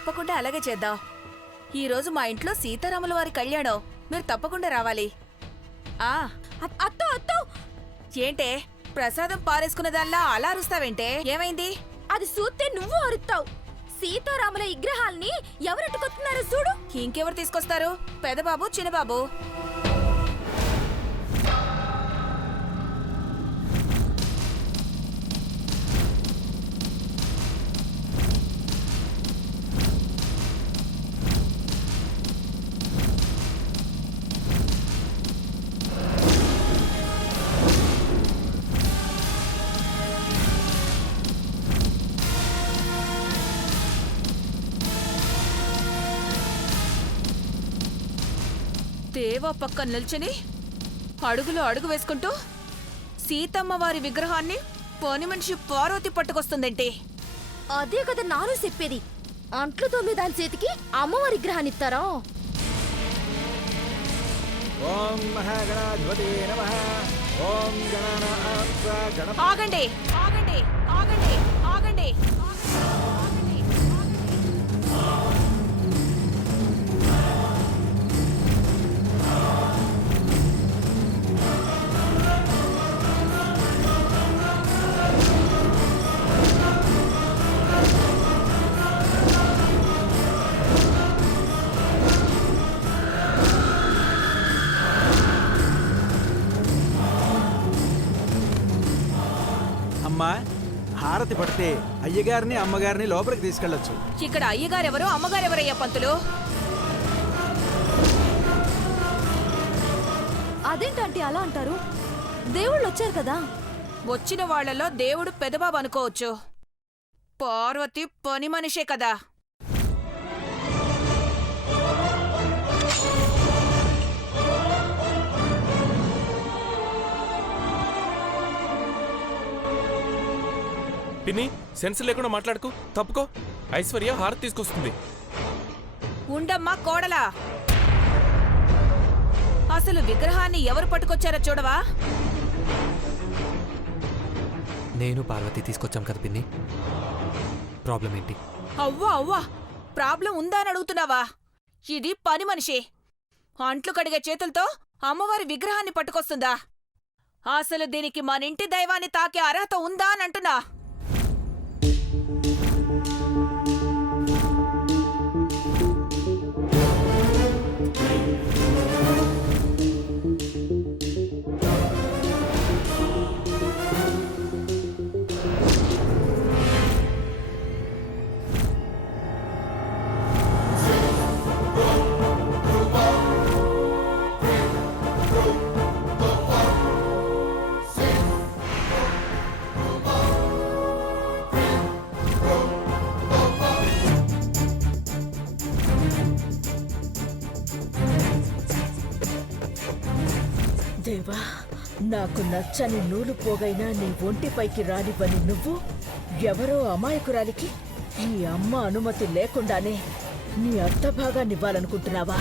తప్పకుండా అలాగే చేద్దాం. ఈరోజు మా ఇంట్లో సీతారాముల వారి కళ్యాణం, మీరు తప్పకుండా రావాలి. అత్తో అత్తో, ఏంటే ప్రసాదం పారేసుకున్నదాల్లా అలా అరుస్తావేంటే? ఏమైంది? అది చూస్తే నువ్వు అరుస్తావు. సీతారాముల విగ్రహాల్ని ఎవరెట్టుకొస్తున్నారో చూడు. ఇంకెవరు తీసుకొస్తారు? పెదబాబు, చిన్నబాబు. దేవా పక్క నిల్చుని అడుగులో అడుగు వేసుకుంటూ సీతమ్మ వారి విగ్రహాన్ని పని మనిషి పార్వతి పట్టుకొస్తుందంటే అదే కదా నాను చెప్పేది. అంట్లు తొమ్మిది దాని చేతికి అమ్మవారి విగ్రహాన్ని ఇస్తారా? ఓం మహాగణాధిపతే నమః. ఓం గణానాత్వా గణపతి. ఆగండి ఆగండి ఆగండి ఆగండి. అమ్మా, హారతి పడితే అయ్యగారిని అమ్మగారిని లోపలికి తీసుకెళ్లొచ్చు. ఇక్కడ అయ్యగారెవరు, అమ్మగారెవరయ్యా పంతులు? అదేంటంటే అలా అంటారు? దేవుళ్ళు వచ్చారు కదా. వచ్చిన వాళ్లలో దేవుడు పెదబాబు అనుకోవచ్చు, పార్వతి పని మనిషే కదా. పిన్ని, సెన్స్ లేకుండా మాట్లాడుకో, తప్పుకో. ఐశ్వర్య హారతి తీసుకొస్తుంది. ఉండమ్మా కోడలా, అసలు విగ్రహాన్ని ఎవరు పట్టుకొచ్చారో చూడవా? నేను పార్వతి తీసుకొచ్చాం కదా పిన్ని, ప్రాబ్లం ఏంటి? అవ్వా అవ్వా, ప్రాబ్లం ఉందా అని అడుగుతున్నావా? ఇది పని మనిషి అంట్లు కడిగే చేతులతో అమ్మవారి విగ్రహాన్ని పట్టుకొస్తుందా? అసలు దీనికి మనింటి దైవాన్ని తాకే అర్హత ఉందా అని అంటున్నా. దేవా, నాకు నచ్చని నూలు పోగైనా నీ ఒంటిపైకి రానివ్వని నువ్వు ఎవరో అమాయకురాలికి ఈ అమ్మ అనుమతి లేకుండానే నీ అర్ధభాగాన్నివ్వాలనుకుంటున్నావా?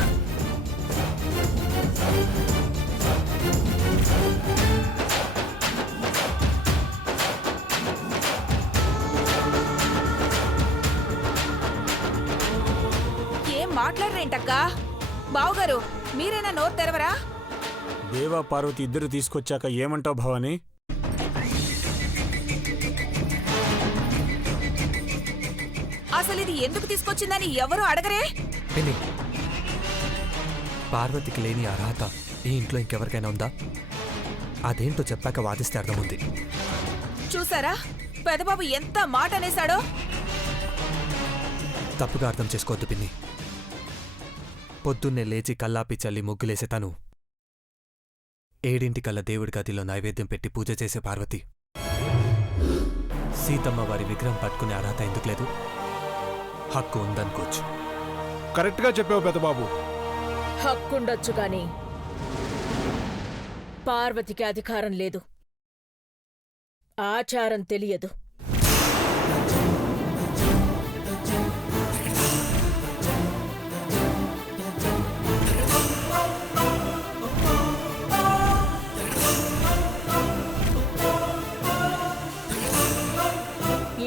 ఏం మాట్లాడరేంటక్కా? బావుగారు, మీరైనా నోరు తెరవరా? దేవా పార్వతి ఇద్దరు తీసుకొచ్చాక ఏమంటావు భవాని? అసలు ఇది ఎందుకు తీసుకొచ్చిందని ఎవరు అడగరే? పిన్ని, పార్వతికి లేని అర్హత ఈ ఇంట్లో ఇంకెవరికైనా ఉందా? అదేంటో చెప్పాక వాదిస్తే అర్థముంది. చూసారా పెదబాబు ఎంత మాట అనేశాడో? తప్పుగా అర్థం చేసుకోవద్దు పిన్ని. పొద్దున్నే లేచి కల్లాపి చల్లి ముగ్గులేసే తను 7 కల్లా దేవుడి గదిలో నైవేద్యం పెట్టి పూజ చేసే పార్వతి సీతమ్మ వారి విగ్రహం పట్టుకునే అర్హత ఎందుకు లేదు? హక్కు ఉందనుకోవచ్చు. కరెక్ట్గా చెప్పావు పెద్దబాబు. హక్కుండొచ్చు గాని పార్వతికి అధికారం లేదు, ఆచారం తెలియదు.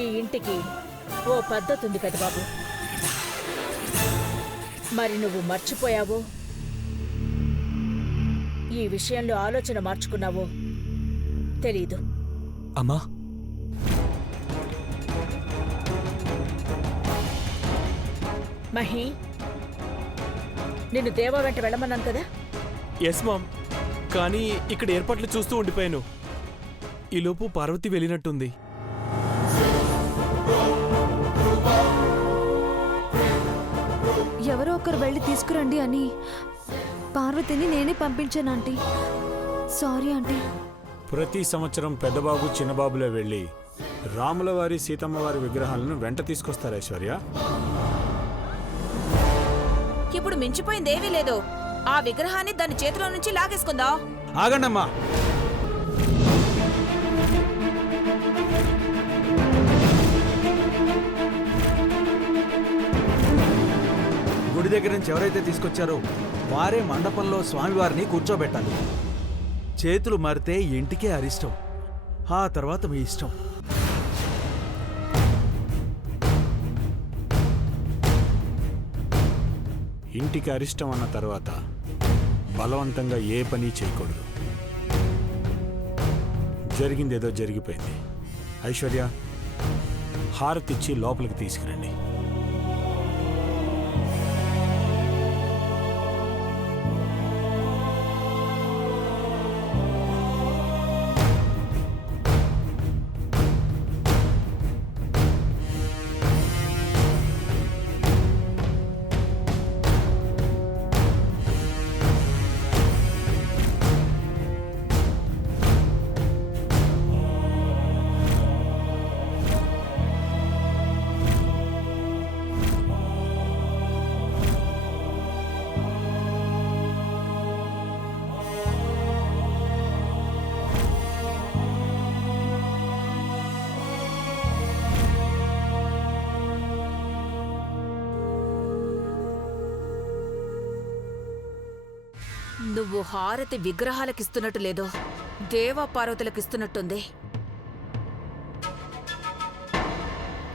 ఈ ఇంటికి ఓ పద్ధతుంది పెద్దబాబు. మరి నువ్వు మర్చిపోయావో ఈ విషయంలో ఆలోచన మార్చుకున్నావో తెలీదు. అమ్మా, మహి, నిన్ను దేవా వెంట వెళ్ళమన్నాను కదా. ఎస్ మామ్, కానీ ఇక్కడ ఏర్పాట్లు చూస్తూ ఉండిపోయాను. ఈలోపు పార్వతి వెళ్ళినట్టుంది. ఎవరో ఒకరు వెళ్ళి తీసుకురండి అని పార్వతిని నేనే పంపించాను ఆంటీ. Sorry aunty. ప్రతి సంవత్సరం పెద్దబాబు చిన్నబాబులే వెళ్ళి రాములవారి సీతమ్మవారి విగ్రహాలను వెంట తీసుకొస్తారు ఐశ్వర్య. ఇప్పుడు మించిపోయిందేమీ లేదు. ఆ విగ్రహాన్ని దాని చేతిలో నుంచి లాగేసుకుందాం. ఆగండమ్మా. గుడి దగ్గర నుంచి ఎవరైతే తీసుకొచ్చారో వారే మండపంలో స్వామివారిని కూర్చోబెట్టాలి. చేతులు మారితే ఇంటికే అరిష్టం. ఆ తర్వాత మీ ఇష్టం. ఇంటికి అరిష్టం అన్న తర్వాత బలవంతంగా ఏ పని చేయకూడదు. జరిగిందేదో జరిగిపోయింది. ఐశ్వర్య, హారతిచ్చి లోపలికి తీసుకురండి. నువ్వు హారతి విగ్రహాలకిస్తున్నట్టు లేదో దేవా పార్వతులకిస్తున్నట్టుంది.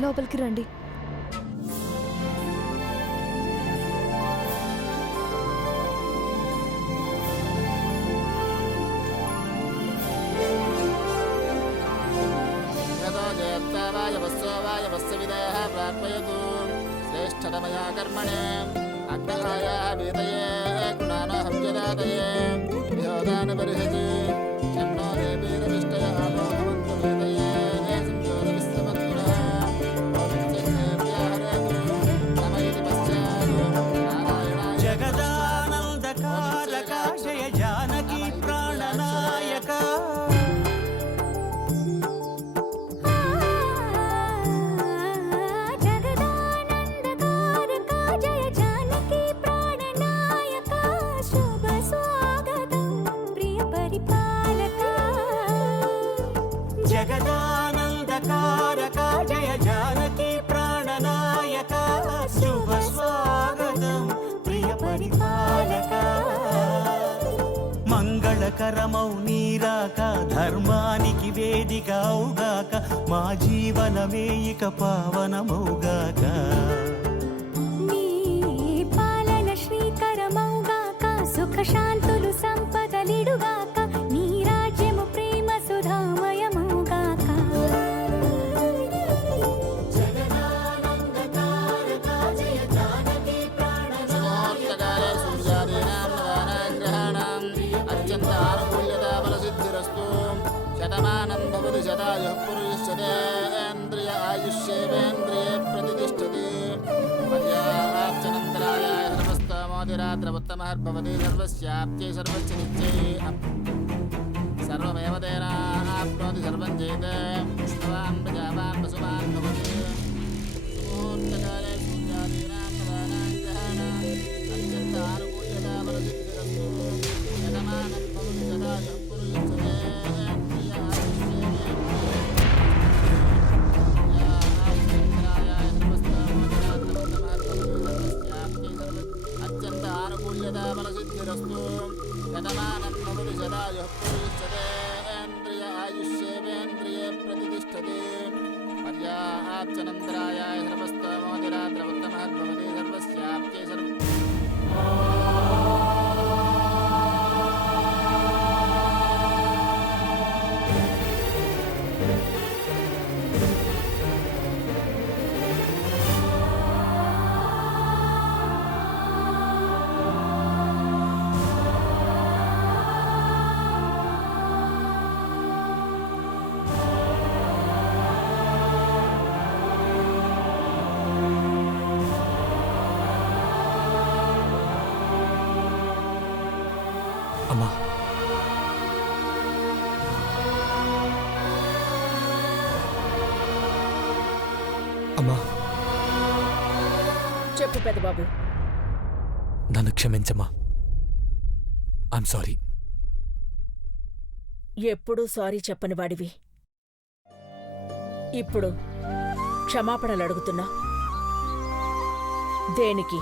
లోపలికి రండి. శ్రేష్ఠతమయా కర్మణే అగ్నహాయ వేదయే గుణానహం జనాదయే విహోదాన బర్హతి షణ్ణో దేవీరవిష్టయ భవంతు వేదయే సంజోత విశ్వమగ్నిః ఓవిచ్చన్నేభ్యాహరేతు నమయతి పశ్చాత్ నారాయణాయ జగదానందకారక జయ జానకి ప్రాణనాయక జగదానందకారక జయ జానకి ప్రాణనాయక శుభ స్వాగతం ప్రియ పరిపాలక. మంగళకరమౌ నీరాక ధర్మానికి వేదిక అవుగాక మా జీవనమే ఇక పావనమౌగాక. నీ పాలన శ్రీకరమౌగాక సుఖ శాంతులు సంపదలిడుగాక నీ రాజ్యము ప్రేమ సుధామయమౌగాక. సుముహూర్తకాలే సూర్యాదీనాం నవానాం గ్రహాణాం అత్యంత ఆనుకూల్యతా బలసిద్ధిరస్తు. శతమానం భవతి శతాయుః పురుష్యతేంద్రియ ఆయుష్యేవేంద్రియే ప్రతిష్టతి. పర్యాప్తనంతరాయ సర్వస్తమోదిరాత్రముత్తమః సర్వస్యాప్త్యై సర్వస్య నిత్యై సర్వమేవ తేనాప్నోతి సర్వం జయతే. పుష్పవాన్ ప్రజావాన్ పశువాన్ భవతి. సుముహూర్తకాలే సూర్యాదీనాం నవానాం గ్రహాణాం అత్యంత ఆనుకూల్యతా బలసిద్ధిరస్తు. శతమానం భవతి శతాయుః పురుష్యతేంద్రియ అత్యంత ఆనుకూల్యతా బలసిద్ధిరస్తు. శతమానం భవతి శతాయుః పురుష్యతేంద్రియ ఆయుష్యేవేంద్రియే ప్రతిష్టతి. పర్యాప్తనంతరాయ సర్వస్తమోదిరాత్ర ఉత్తమః భవతి సర్వస్యాప్త్యై సర్వ అమ్మా, అమ్మా, చెప్పు పెద్దబాబు. నన్ను క్షమించమ్మా. I'm sorry. ఎప్పుడూ సారీ చెప్పని వాడివి ఇప్పుడు క్షమాపణలు అడుగుతున్నా. దేనికి?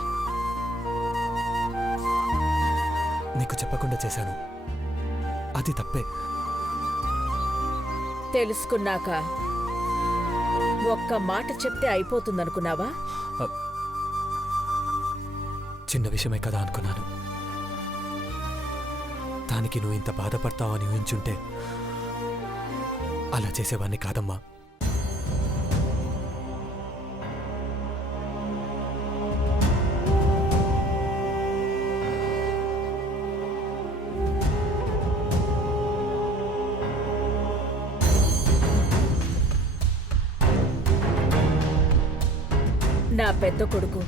నీకు చెప్పకుండా చేశాను, అది తప్పే. తెలుసుకున్నాక ఒక్క మాట చెప్తే అయిపోతుందనుకున్నావా? చిన్న విషయమే కదా అనుకున్నాను. దానికి నువ్వు ఇంత బాధపడతావని ఊహించుంటే అలా చేసేవాణ్ణి కాదమ్మా. నా పెద్ద కొడుకు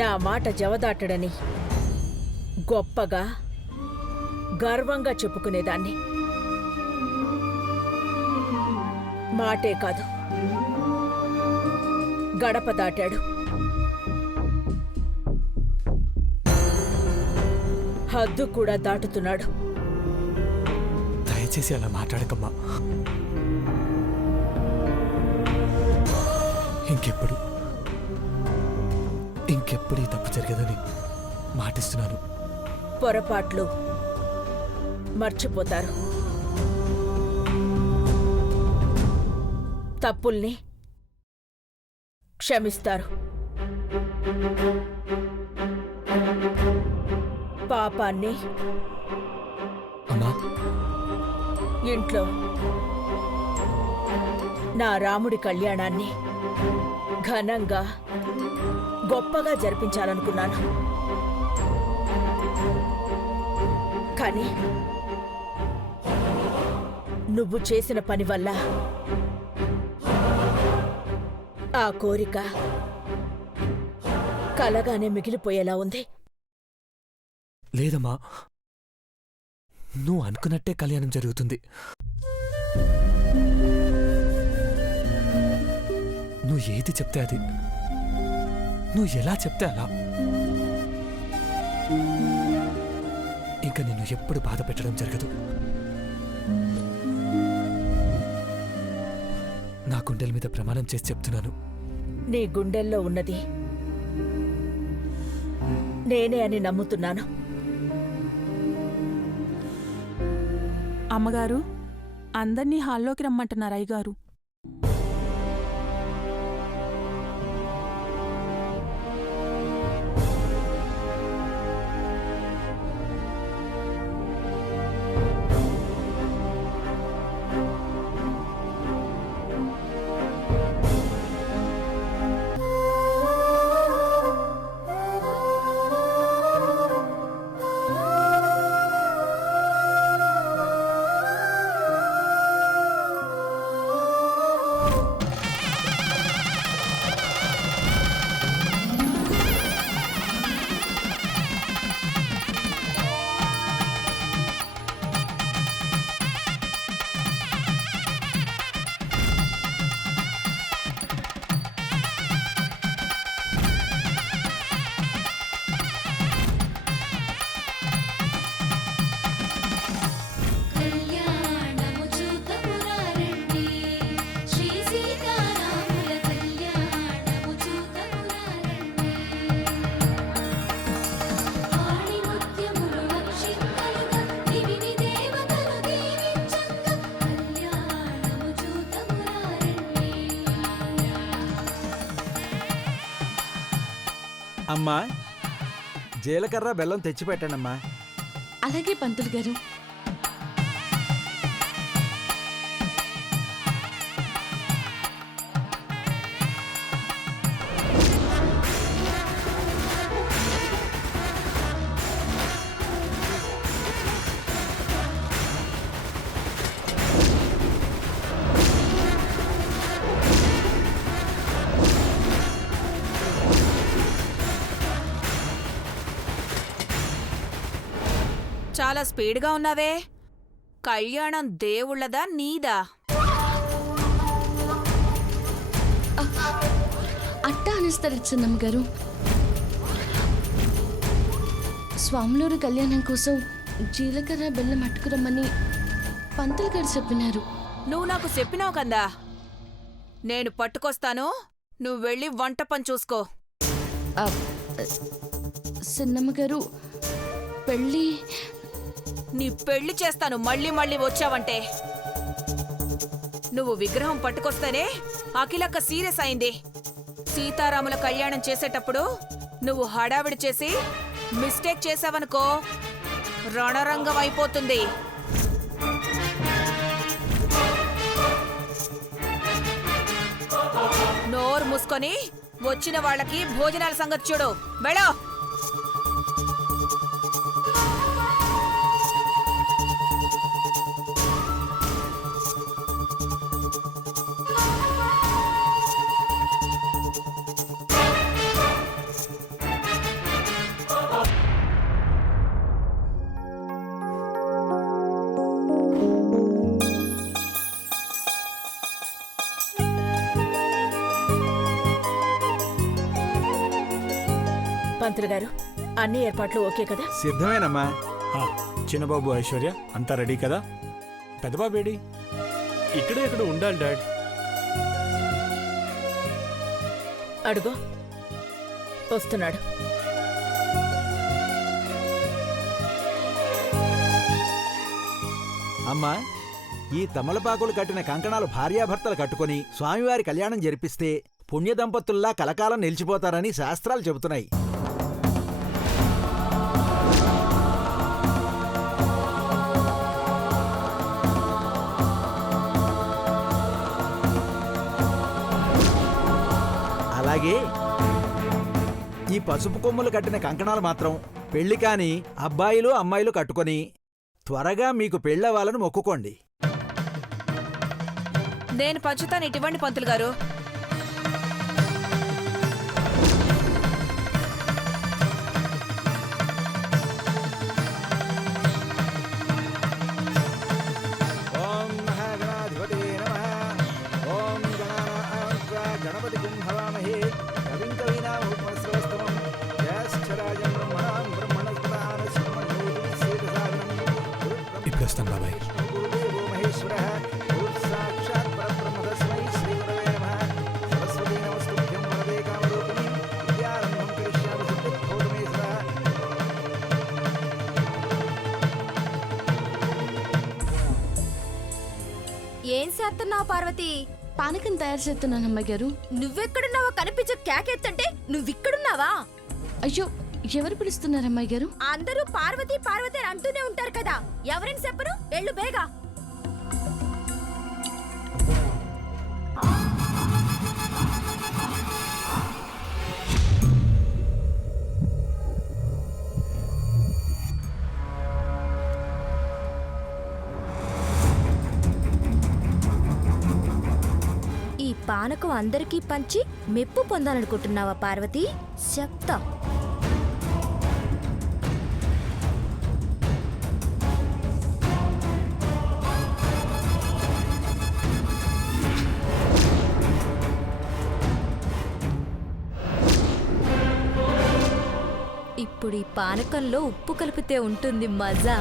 నా మాట జవదాటడని గొప్పగా గర్వంగా చెప్పుకునేదాన్ని. మాటే కాదు, గడప దాటాడు. హద్దు కూడా దాటుతున్నాడు. దయచేసి అలా మాట్లాడకమ్మా. ఇంకెప్పుడు ఈ తప్పు జరగదని మాటిస్తున్నాను. పొరపాట్లు మర్చిపోతారు, తప్పుల్ని క్షమిస్తారు. పాపాన్ని అమ్మా, ఇంట్లో నా రాముడి కళ్యాణాన్ని ఘనంగా గొప్పగా జరిపించాలనుకున్నాను. కానీ నువ్వు చేసిన పని వల్ల ఆ కోరిక కలగానే మిగిలిపోయేలా ఉంది. లేదమ్మా, నువ్వు అనుకున్నట్టే కళ్యాణం జరుగుతుంది. నువ్వు ఏది చెప్తే అది, నువ్వు ఎలా చెప్తే అలా. ఇంకా నిన్ను ఎప్పుడు బాధ పెట్టడం జరగదు. నా గుండెల మీద ప్రమాణం చేసి చెప్తున్నాను. నీ గుండెల్లో ఉన్నది నేనే అని నమ్ముతున్నాను. అమ్మగారు, అందర్నీ హాల్లోకి రమ్మంటున్నారు అయ్యగారు. అమ్మా, జీలకర్ర బెల్లం తెచ్చి పెట్టండమ్మా. అలాగే పంతులు గారు. చాలా స్పీడ్గా ఉన్నావే. కళ్యాణం దేవుళ్ళదా నీదా? అట్టా అనిస్తారు చిన్నమ్మ గారు. స్వాములూరు కళ్యాణం కోసం జీలకర్ర బెల్లం అట్టుకురమ్మని పంతులు గారు చెప్పినారు. నువ్వు నాకు చెప్పినావు కందా. నేను పట్టుకొస్తాను, నువ్వు వెళ్ళి వంట పని చూసుకో. చిన్నమ్మ గారు, పెళ్ళి నీ పెళ్లి చేస్తాను మళ్ళీ మళ్ళీ వచ్చావంటే. నువ్వు విగ్రహం పట్టుకొస్తేనే అఖిలక్క సీరియస్ అయింది. సీతారాముల కళ్యాణం చేసేటప్పుడు నువ్వు హడావిడి చేసి మిస్టేక్ చేసావనుకో రణరంగం అయిపోతుంది. నోరు మూసుకొని వచ్చిన వాళ్ళకి భోజనాల సంగతి చూడు. వెళ్ళో. పంతులు గారు, అన్ని ఏర్పాట్లు ఓకే కదా? సిద్ధమేనమ్మా. చిన్నబాబు, ఐశ్వర్య అంతా రెడీ కదా? పెద్దబాబు ఏడి? ఇక్కడే ఎక్కడ ఉండాలి డాడ్. అడుగో వస్తున్నాడు. అమ్మా, ఈ తమలపాకులు కట్టిన కంకణాలు భార్యాభర్తలు కట్టుకుని స్వామివారి కళ్యాణం జరిపిస్తే పుణ్యదంపతుల్లా కలకాలం నిలిచిపోతారని శాస్త్రాలు చెబుతున్నాయి. అలాగే ఈ పసుపు కొమ్ములు కట్టిన కంకణాలు మాత్రం పెళ్లి కాని అబ్బాయిలు అమ్మాయిలు కట్టుకొని త్వరగా మీకు పెళ్ళవాలని మొక్కుకోండి. నేను పంచుతాను, ఇటువంటి పంతులు గారు. ఓం మహాగణాధిపతే నమః. ఓం గణపతి కుంభవామహే కవిం కవీనాముపమశ్రవస్తమం జ్యేష్ఠరాజం బ్రహ్మణాం బ్రహ్మణస్పదాన సింహణోతి సీదసాదనం. ఇప్పుడు వస్తాను బాబాయ్. గురుదేవో మహేశ్వరః సాక్షాత్ పరబ్రహ్మ తస్మై శ్రీగురవే నమః. సరస్వతీ నమస్తుభ్యం వరదే కామరూపిణి విద్యారంభం కరిష్యామి సిద్ధిర్భవతు మే సదా. ఏం చేస్తున్నావు పార్వతి? పానకం తయారు చేస్తున్నాను అమ్మాయి గారు. నువ్వెక్కడున్నావో కనిపించ కేకెత్తంటే నువ్విక్కడున్నావా? అయ్యో, ఎవరు పిలుస్తున్నారు అమ్మాయి గారు? అందరూ పార్వతి పార్వతి అని అంటూనే ఉంటారు కదా, ఎవరిని చెప్పరు? ఎళ్ళు బేగా. ఈ పానకం అందరికీ పంచి మెప్పు పొందాలనుకుంటున్నావా పార్వతి? చెప్తా. ఇప్పుడు ఈ పానకంలో ఉప్పు కలిపితే ఉంటుంది మజా.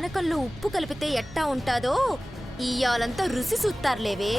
పానకంలో ఉప్పు కలిపితే ఎట్టా ఉంటాదో ఇయ్యాలంతా రుసి సుత్తారులేవే.